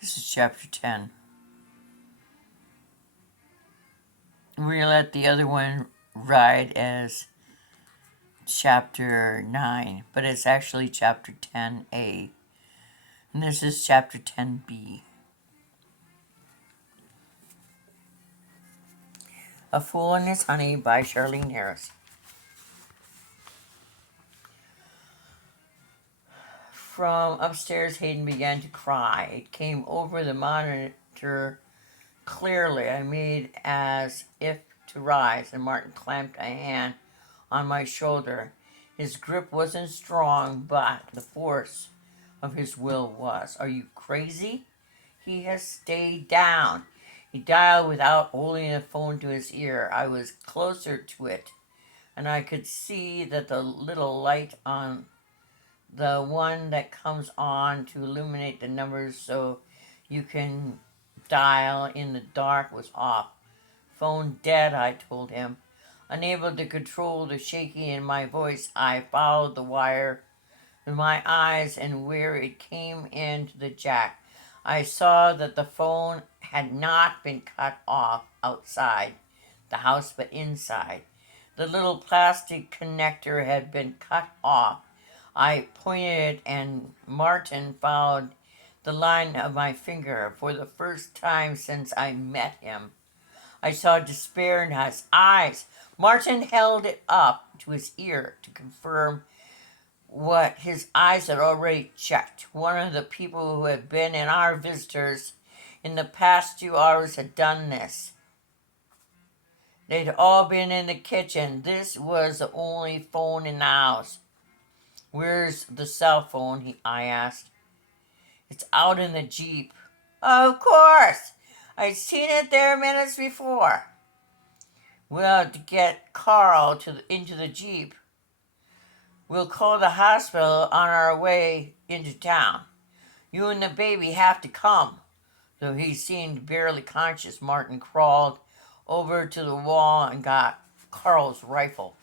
This is chapter 10. We're going to let the other one ride as chapter 9, but it's actually chapter 10A. And this is chapter 10B. A Fool and His Honey by Charlaine Harris. From upstairs, Hayden began to cry. It came over the monitor clearly. I made as if to rise, and Martin clamped a hand on my shoulder. His grip wasn't strong, but the force of his will was. Are you crazy? He has stayed down. He dialed without holding the phone to his ear. I was closer to it, and I could see that the little light on the one that comes on to illuminate the numbers so you can dial in the dark was off. Phone dead, I told him. Unable to control the shaking in my voice, I followed the wire with my eyes and where it came into the jack. I saw that the phone had not been cut off outside the house but inside. The little plastic connector had been cut off. I pointed and Martin followed the line of my finger. For the first time since I met him, I saw despair in his eyes. Martin held it up to his ear to confirm what his eyes had already checked. One of the people who had been in our visitors in the past 2 hours had done this. They'd all been in the kitchen. This was the only phone in the house. Where's the cell phone? I asked. It's out in the Jeep. Of course. I'd seen it there minutes before. We'll have to get Carl into the Jeep. We'll call the hospital on our way into town. You and the baby have to come. Though he seemed barely conscious, Martin crawled over to the wall and got Carl's rifle.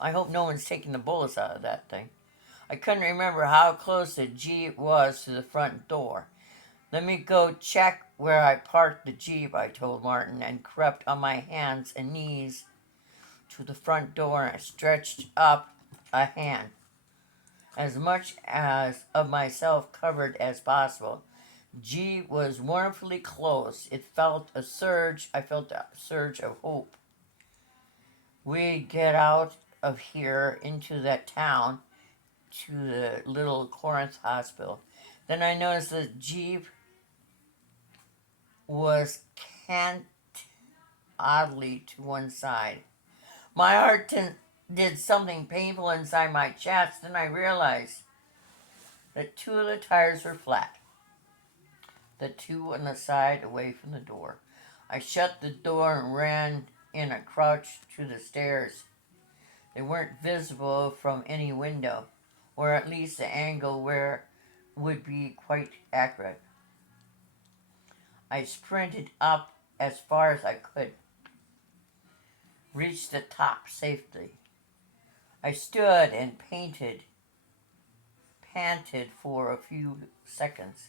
I hope no one's taking the bullets out of that thing. I couldn't remember how close the Jeep was to the front door. Let me go check where I parked the Jeep, I told Martin, and crept on my hands and knees to the front door and stretched up a hand, as much as of myself covered as possible. Jeep was wonderfully close. I felt a surge of hope. We'd get out of here into that town to the little Corinth hospital. Then I noticed the Jeep was canted oddly to one side. My heart did something painful inside my chest, and I realized that 2 of the tires were flat, the 2 on the side away from the door. I shut the door and ran in a crouch to the stairs. They weren't visible from any window, or at least the angle where would be quite accurate. I sprinted up as far as I could, reached the top safely. I stood and panted for a few seconds,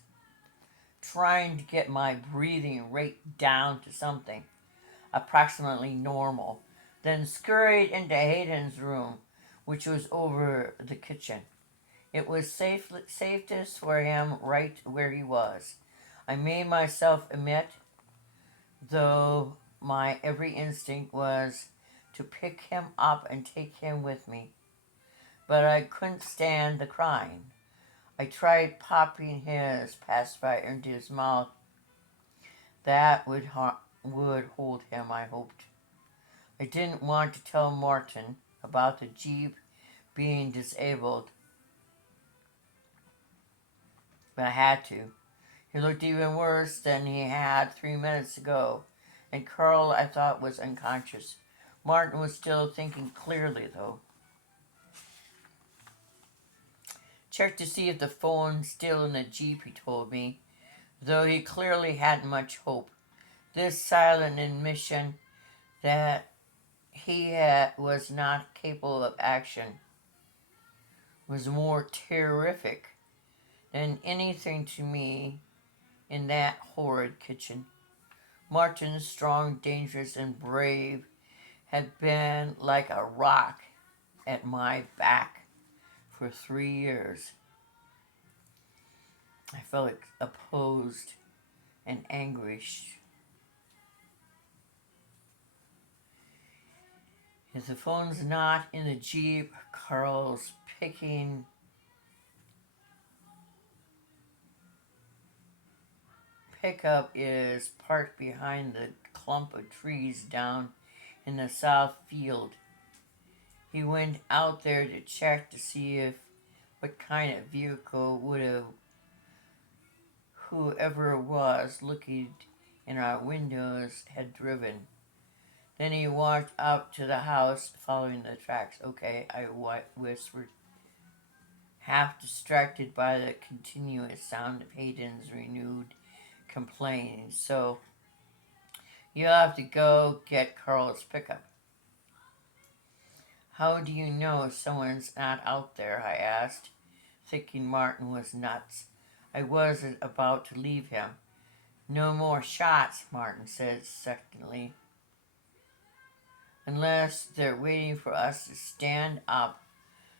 trying to get my breathing rate down to something approximately normal, then scurried into Hayden's room, which was over the kitchen. It was safest for him right where he was. I made myself admit, though my every instinct was to pick him up and take him with me. But I couldn't stand the crying. I tried popping his pacifier into his mouth. That would hold him, I hoped. I didn't want to tell Martin about the Jeep being disabled, but I had to. He looked even worse than he had 3 minutes ago, and Carl, I thought, was unconscious. Martin was still thinking clearly, though. Check to see if the phone's still in the Jeep, he told me, though he clearly hadn't much hope. This silent admission that he was not capable of action was more terrific than anything to me in that horrid kitchen. Martin, strong, dangerous, and brave, had been like a rock at my back for 3 years. I felt opposed and anguish. If the phone's not in the Jeep, Carl's pickup is parked behind the clump of trees down in the south field. He went out there to check to see what kind of vehicle would have whoever it was looking in our windows had driven. Then he walked up to the house following the tracks. Okay, I whispered, half distracted by the continuous sound of Hayden's renewed complaining. So, you'll have to go get Carl's pickup. How do you know someone's not out there? I asked, thinking Martin was nuts. I wasn't about to leave him. No more shots, Martin said secondly. Unless they're waiting for us to stand up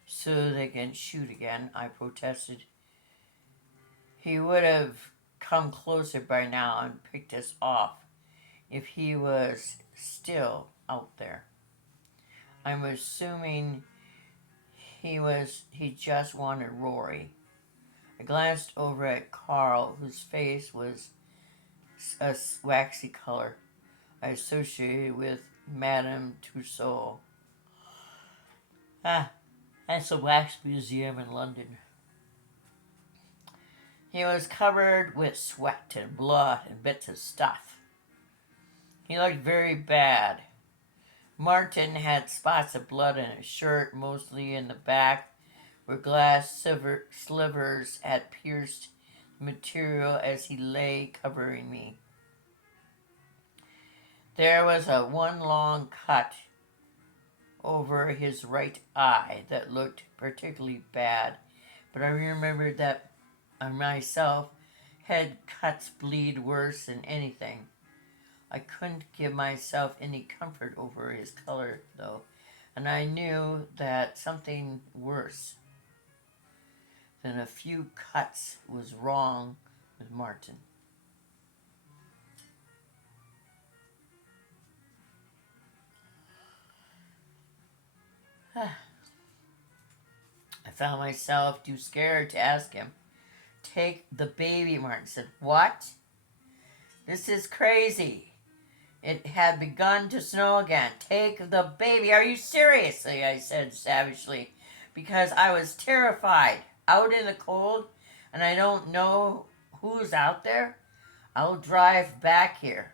so they can shoot again, I protested. He would have come closer by now and picked us off if he was still out there. I'm assuming he just wanted Rory. I glanced over at Carl, whose face was a waxy color I associated with Madame Tussauds. That's a wax museum in London. He was covered with sweat and blood and bits of stuff. He looked very bad. Martin had spots of blood in his shirt, mostly in the back, where glass slivers had pierced the material as he lay covering me. There was one long cut over his right eye that looked particularly bad, but I remembered that I myself had cuts bleed worse than anything. I couldn't give myself any comfort over his color, though, and I knew that something worse than a few cuts was wrong with Martin. I found myself too scared to ask him. Take the baby, Martin said. What? This is crazy. It had begun to snow again. Take the baby. Are you serious? I said savagely, because I was terrified. Out in the cold, and I don't know who's out there. I'll drive back here.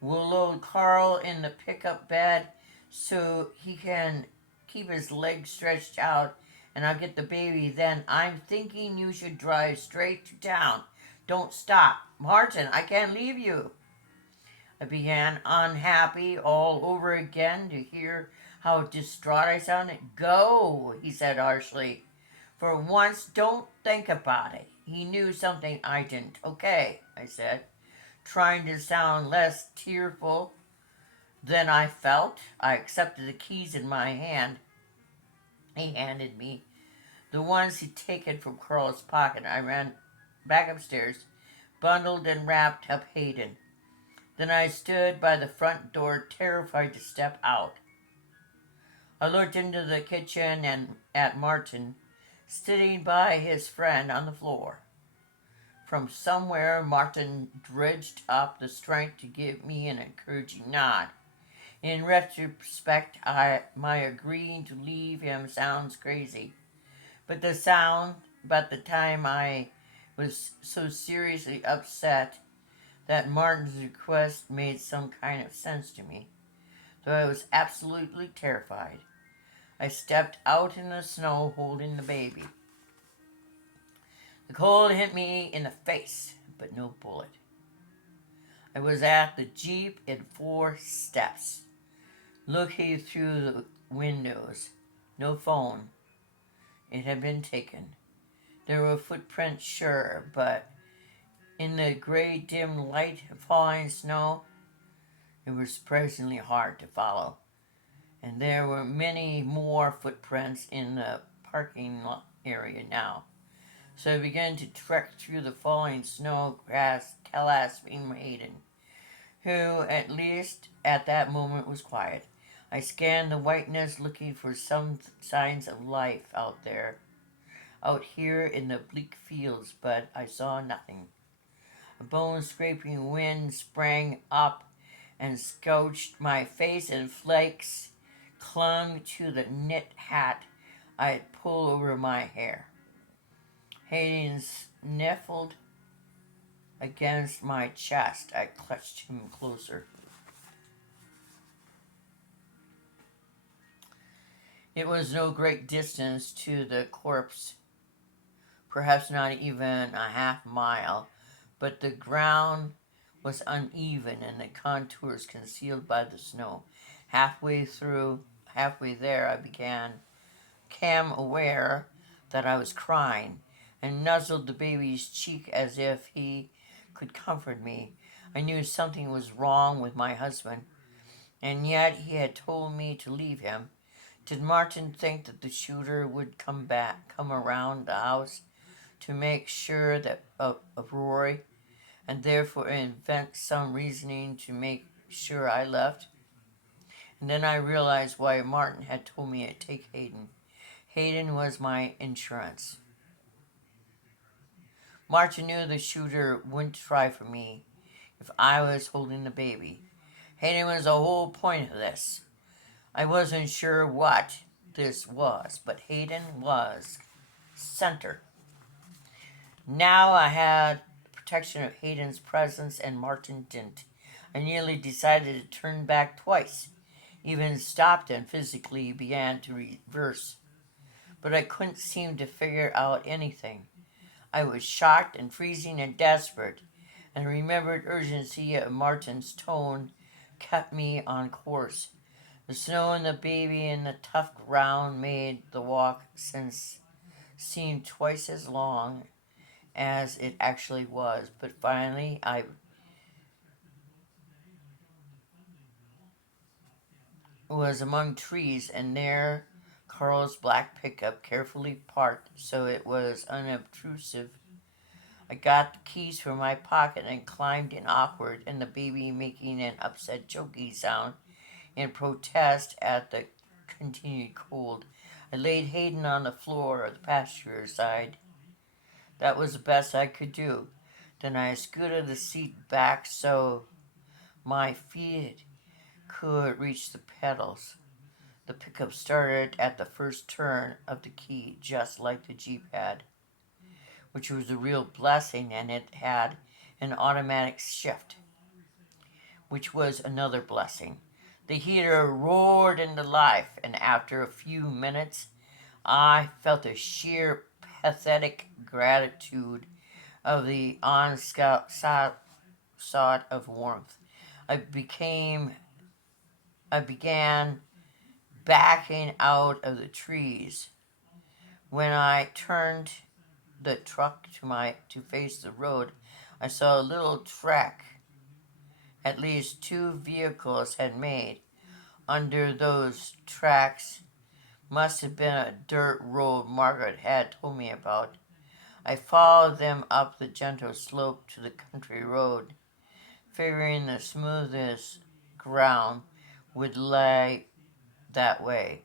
We'll load Carl in the pickup bed so he can keep his legs stretched out, and I'll get the baby then. I'm thinking you should drive straight to town. Don't stop. Martin, I can't leave you. I began, unhappy all over again, to hear how distraught I sounded. Go, he said harshly. For once, don't think about it. He knew something I didn't. Okay, I said, trying to sound less tearful than I felt. I accepted the keys in my hand. He handed me the ones he'd taken from Carl's pocket. I ran back upstairs, bundled and wrapped up Hayden. Then I stood by the front door, terrified to step out. I looked into the kitchen and at Martin, sitting by his friend on the floor. From somewhere, Martin dredged up the strength to give me an encouraging nod. In retrospect, my agreeing to leave him sounds crazy. But the time I was so seriously upset that Martin's request made some kind of sense to me, though I was absolutely terrified. I stepped out in the snow holding the baby. The cold hit me in the face, but no bullet. I was at the Jeep in 4 steps, looking through the windows. No phone. It had been taken. There were footprints, sure, but In the gray, dim light of falling snow, it was surprisingly hard to follow, and there were many more footprints in the parking area now. So I began to trek through the falling snow, clasping Hayden, who, at least at that moment, was quiet. I scanned the whiteness, looking for some signs of life out here in the bleak fields, but I saw nothing. A bone-scraping wind sprang up and scorched my face, and flakes clung to the knit hat I had pulled over my hair. Hayden sniffled against my chest. I clutched him closer. It was no great distance to the corpse, perhaps not even a half mile, but the ground was uneven and the contours concealed by the snow. Halfway there, I became aware that I was crying, and nuzzled the baby's cheek as if he could comfort me. I knew something was wrong with my husband, and yet he had told me to leave him. Did Martin think that the shooter would come around the house to make sure of Rory, and therefore invent some reasoning to make sure I left? And then I realized why Martin had told me to take Hayden. Hayden was my insurance. Martin knew the shooter wouldn't try for me if I was holding the baby. Hayden was the whole point of this. I wasn't sure what this was, but Hayden was center. Now I had the protection of Hayden's presence, and Martin didn't. I nearly decided to turn back twice, even stopped and physically began to reverse. But I couldn't seem to figure out anything. I was shocked and freezing and desperate, and the remembered urgency of Martin's tone kept me on course. The snow and the baby and the tough ground made the walk seem twice as long as it actually was. But finally, I was among trees, and there Carl's black pickup, carefully parked so it was unobtrusive. I got the keys from my pocket and climbed in awkward, and the baby making an upset choking sound in protest at the continued cold. I laid Hayden on the floor of the passenger side. That was the best I could do. Then I scooted the seat back so my feet could reach the pedals. The pickup started at the first turn of the key, just like the Jeep had, which was a real blessing, and it had an automatic shift, which was another blessing. The heater roared into life, and after a few minutes, I felt the sheer pathetic gratitude of the onslaught of warmth. I began backing out of the trees. When I turned the truck to face the road, I saw a little track at least two vehicles had made. Under those tracks must have been a dirt road Margaret had told me about. I followed them up the gentle slope to the country road, figuring the smoothest ground would lie that way.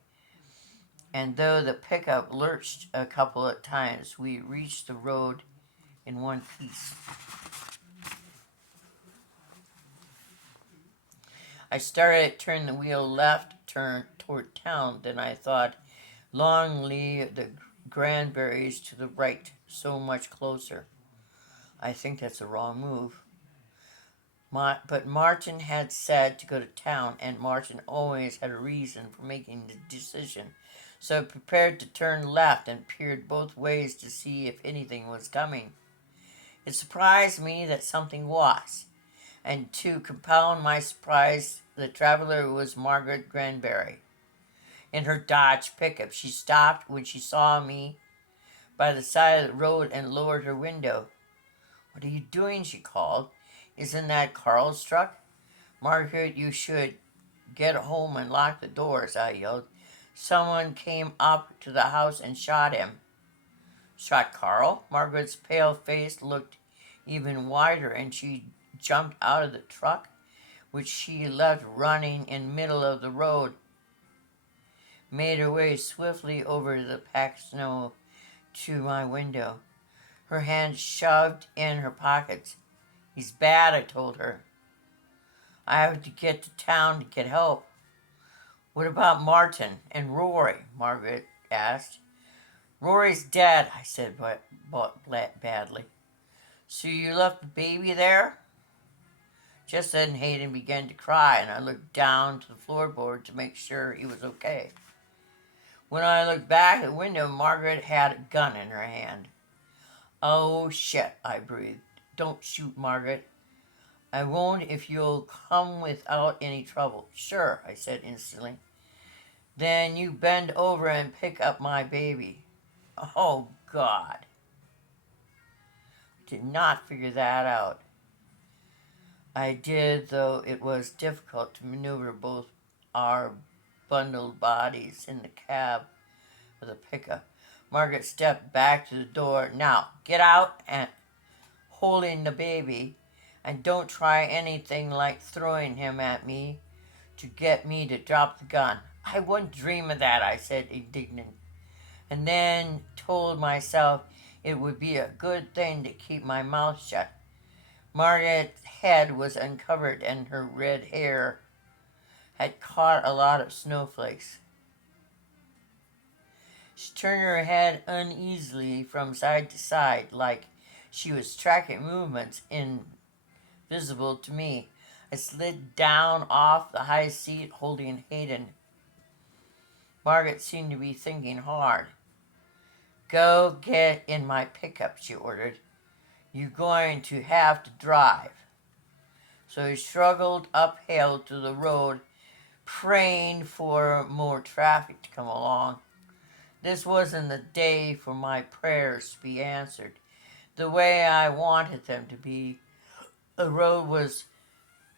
And though the pickup lurched a couple of times, we reached the road in one piece. I started to turn the wheel left, turn toward town. Then I thought, long leave the Granberries to the right, so much closer. I think that's a wrong move. But Martin had said to go to town, and Martin always had a reason for making the decision. So I prepared to turn left and peered both ways to see if anything was coming. It surprised me that something was. And to compound my surprise, the traveler was Margaret Granberry. In her Dodge pickup, she stopped when she saw me by the side of the road and lowered her window. What are you doing? She called. Isn't that Carl's truck? Margaret, you should get home and lock the doors, I yelled. Someone came up to the house and shot him. Shot Carl? Margaret's pale face looked even wider and she jumped out of the truck, which she left running in the middle of the road, made her way swiftly over the packed snow to my window, her hands shoved in her pockets. He's bad, I told her. I have to get to town to get help. What about Martin and Rory? Margaret asked. Rory's dead, I said badly. So you left the baby there? Just then Hayden began to cry, and I looked down to the floorboard to make sure he was okay. When I looked back at the window, Margaret had a gun in her hand. Oh, shit, I breathed. Don't shoot, Margaret. I won't if you'll come without any trouble. Sure, I said instantly. Then you bend over and pick up my baby. Oh, God. Did not figure that out. I did, though it was difficult to maneuver both our bundled bodies in the cab of the pickup. Margaret stepped back to the door. Now, get out and holding the baby, and don't try anything like throwing him at me to get me to drop the gun. I wouldn't dream of that, I said, indignant, and then told myself it would be a good thing to keep my mouth shut. Margaret's head was uncovered and her red hair had caught a lot of snowflakes. She turned her head uneasily from side to side like she was tracking movements invisible to me. I slid down off the high seat holding Hayden. Margaret seemed to be thinking hard. Go get in my pickup, she ordered. You're going to have to drive. So he struggled uphill to the road, praying for more traffic to come along. This wasn't the day for my prayers to be answered the way I wanted them to be. The road was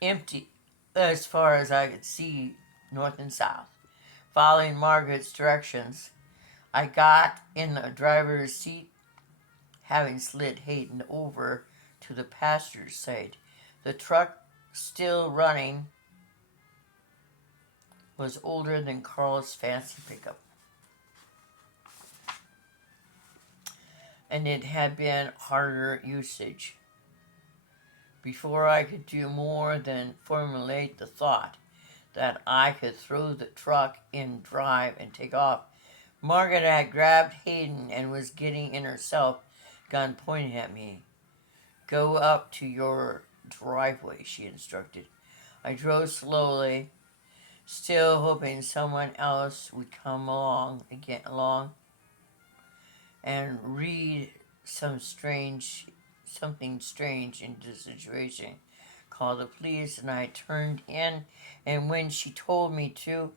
empty as far as I could see, north and south. Following Margaret's directions, I got in the driver's seat, having slid Hayden over to the passenger side. The truck, still running, was older than Carl's fancy pickup, and it had been harder usage. Before I could do more than formulate the thought that I could throw the truck in drive and take off, Margaret had grabbed Hayden and was getting in herself, gun pointing at me. Go up to your driveway, she instructed. I drove slowly, still hoping someone else would come along and read something strange into the situation. Call the police, and I turned in, and when she told me to,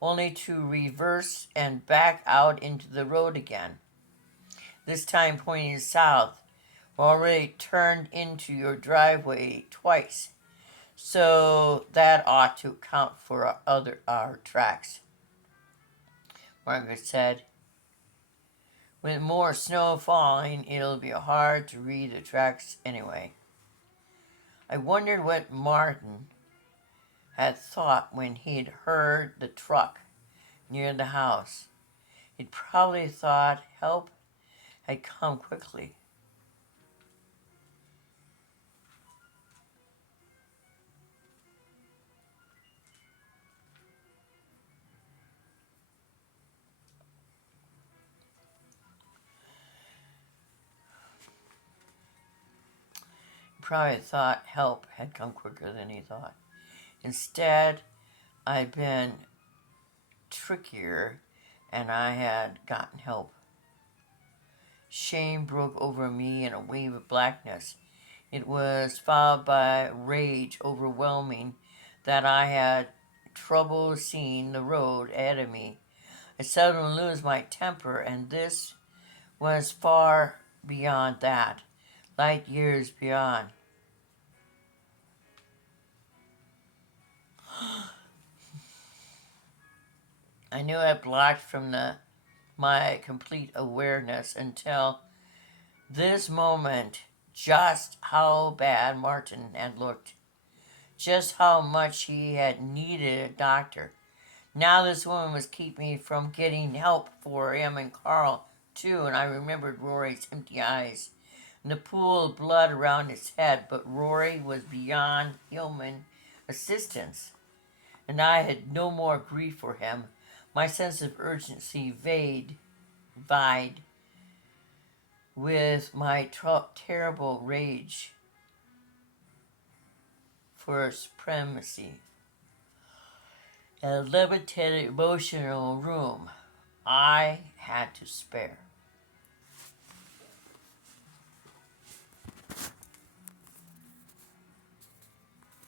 only to reverse and back out into the road again, this time pointing south. We already turned into your driveway twice, so that ought to account for our tracks, Margaret said. With more snow falling, it'll be hard to read the tracks anyway. I wondered what Martin had thought when he'd heard the truck near the house. He'd probably thought help had come quickly. Probably thought help had come quicker than he thought. Instead, I'd been trickier and I had gotten help. Shame broke over me in a wave of blackness. It was followed by rage overwhelming that I had trouble seeing the road ahead of me. I suddenly lose my temper, and this was far beyond that. light years beyond. I knew I blocked from my complete awareness until this moment just how bad Martin had looked, just how much he had needed a doctor. Now this woman was keeping me from getting help for him and Carl, too, and I remembered Rory's empty eyes and the pool of blood around his head, but Rory was beyond human assistance, and I had no more grief for him. My sense of urgency vied with my terrible rage for supremacy. A limited emotional room I had to spare.